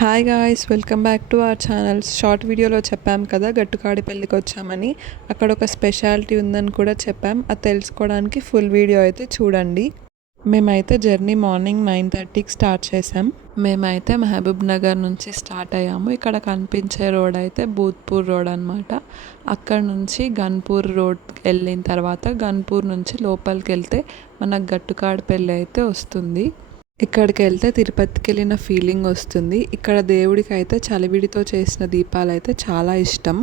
Hi guys, welcome back to our channel. Short వీడియోలో చెప్పాం కదా గట్టుకాడి పెళ్ళికి వచ్చామని. అక్కడ ఒక స్పెషాలిటీ ఉందని కూడా చెప్పాం. అది తెలుసుకోవడానికి ఫుల్ వీడియో అయితే చూడండి. మేమైతే జర్నీ మార్నింగ్ 9:30కి స్టార్ట్ చేసాం. మేమైతే మహబూబ్ నగర్ నుంచి స్టార్ట్ అయ్యాము. ఇక్కడ కనిపించే రోడ్ అయితే భూత్పూర్ రోడ్ అనమాట. అక్కడ నుంచి గన్పూర్ రోడ్ వెళ్ళిన తర్వాత గన్పూర్ నుంచి లోపలికి వెళ్తే మనకు గట్టుకాడి పెళ్ళి అయితే వస్తుంది. ఇక్కడికి వెళ్తే తిరుపతికి వెళ్ళిన ఫీలింగ్ వస్తుంది. ఇక్కడ దేవుడికి అయితే చలివిడితో చేసిన దీపాలు అయితే చాలా ఇష్టం.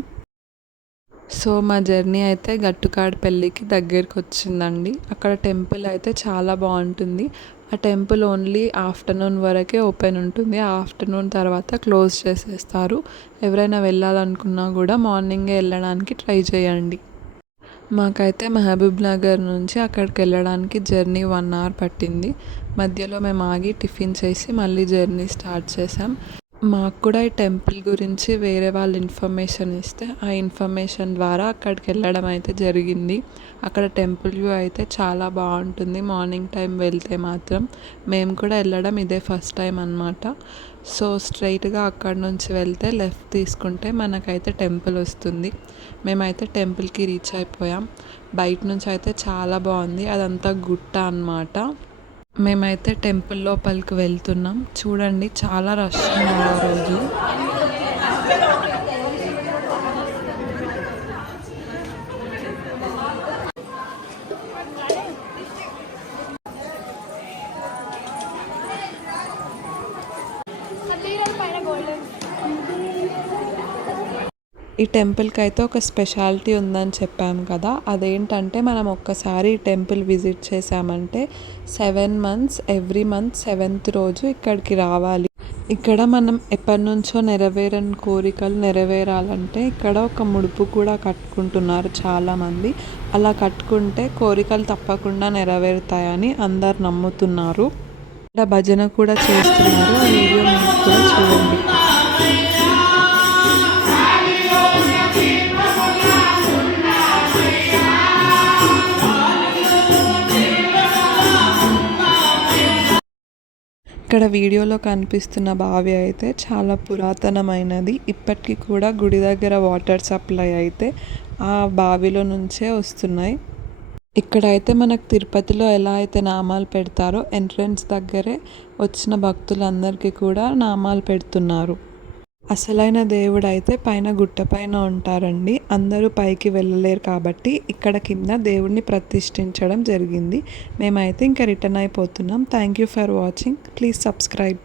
సో మా జర్నీ అయితే గట్టుకాడి పెళ్ళికి దగ్గరికి వచ్చిందండి. అక్కడ టెంపుల్ అయితే చాలా బాగుంటుంది. ఆ టెంపుల్ ఓన్లీ ఆఫ్టర్నూన్ వరకే ఓపెన్ ఉంటుంది. ఆఫ్టర్నూన్ తర్వాత క్లోజ్ చేసేస్తారు. ఎవరైనా వెళ్ళాలనుకున్నా కూడా మార్నింగే వెళ్ళడానికి ట్రై చేయండి. మాకైతే మహబూబ్ నగర్ నుంచి అక్కడికి వెళ్ళడానికి జర్నీ 1 అవర్ పట్టింది. మధ్యలో మేము ఆగి టిఫిన్ చేసి మళ్ళీ జర్నీ స్టార్ట్ చేసాం. మాకు కూడా ఈ టెంపుల్ గురించి వేరే వాళ్ళు ఇన్ఫర్మేషన్ ఇస్తే ఆ ఇన్ఫర్మేషన్ ద్వారా అక్కడికి వెళ్ళడం అయితే జరిగింది. అక్కడ టెంపుల్ వ్యూ అయితే చాలా బాగుంటుంది. మార్నింగ్ టైం వెళ్తే మాత్రం మేము కూడా వెళ్ళడం ఇదే ఫస్ట్ టైం అన్నమాట. సో స్ట్రైట్గా అక్కడ నుంచి వెళ్తే లెఫ్ట్ తీసుకుంటే మనకైతే టెంపుల్ వస్తుంది. మేమైతే టెంపుల్కి రీచ్ అయిపోయాం. బయట నుంచి అయితే చాలా బాగుంది. అదంతా గుట్ట అన్నమాట. మేమైతే టెంపుల్ లోపలికి వెళ్తున్నాం. చూడండి, చాలా రష్ ఉంది ఆ రోజు. ఈ టెంపుల్కి అయితే ఒక స్పెషాలిటీ ఉందని చెప్పాము కదా. అదేంటంటే మనం ఒక్కసారి ఈ టెంపుల్ విజిట్ చేసామంటే 7 months ఎవ్రీ మంత్ 7th రోజు ఇక్కడికి రావాలి. ఇక్కడ మనం ఎప్పటి నుంచో నెరవేరని కోరికలు నెరవేరాలంటే ఇక్కడ ఒక ముడుపు కూడా కట్టుకుంటున్నారు చాలామంది. అలా కట్టుకుంటే కోరికలు తప్పకుండా నెరవేరుతాయని అందరు నమ్ముతున్నారు. ఇక్కడ భజన కూడా చేస్తున్నారు. ఆ వీడియో మీరు కూడా చూడండి. ఇక్కడ వీడియోలో కనిపిస్తున్న బావి అయితే చాలా పురాతనమైనది. ఇప్పటికీ కూడా గుడి దగ్గర వాటర్ సప్లై అయితే ఆ బావిలో నుంచే వస్తున్నాయి. ఇక్కడైతే మనకు తిరుపతిలో ఎలా అయితే నామాలు పెడతారో ఎంట్రన్స్ దగ్గరే వచ్చిన భక్తులందరికీ కూడా నామాలు పెడుతున్నారు. అసలైన దేవుడు అయితే పైన గుట్ట పైన ఉంటారండి. అందరూ పైకి వెళ్ళలేరు కాబట్టి ఇక్కడ కింద దేవుడిని ప్రతిష్ఠించడం జరిగింది. మేమైతే ఇంకా రిటర్న్ అయిపోతున్నాం. Thank you for watching. Please subscribe.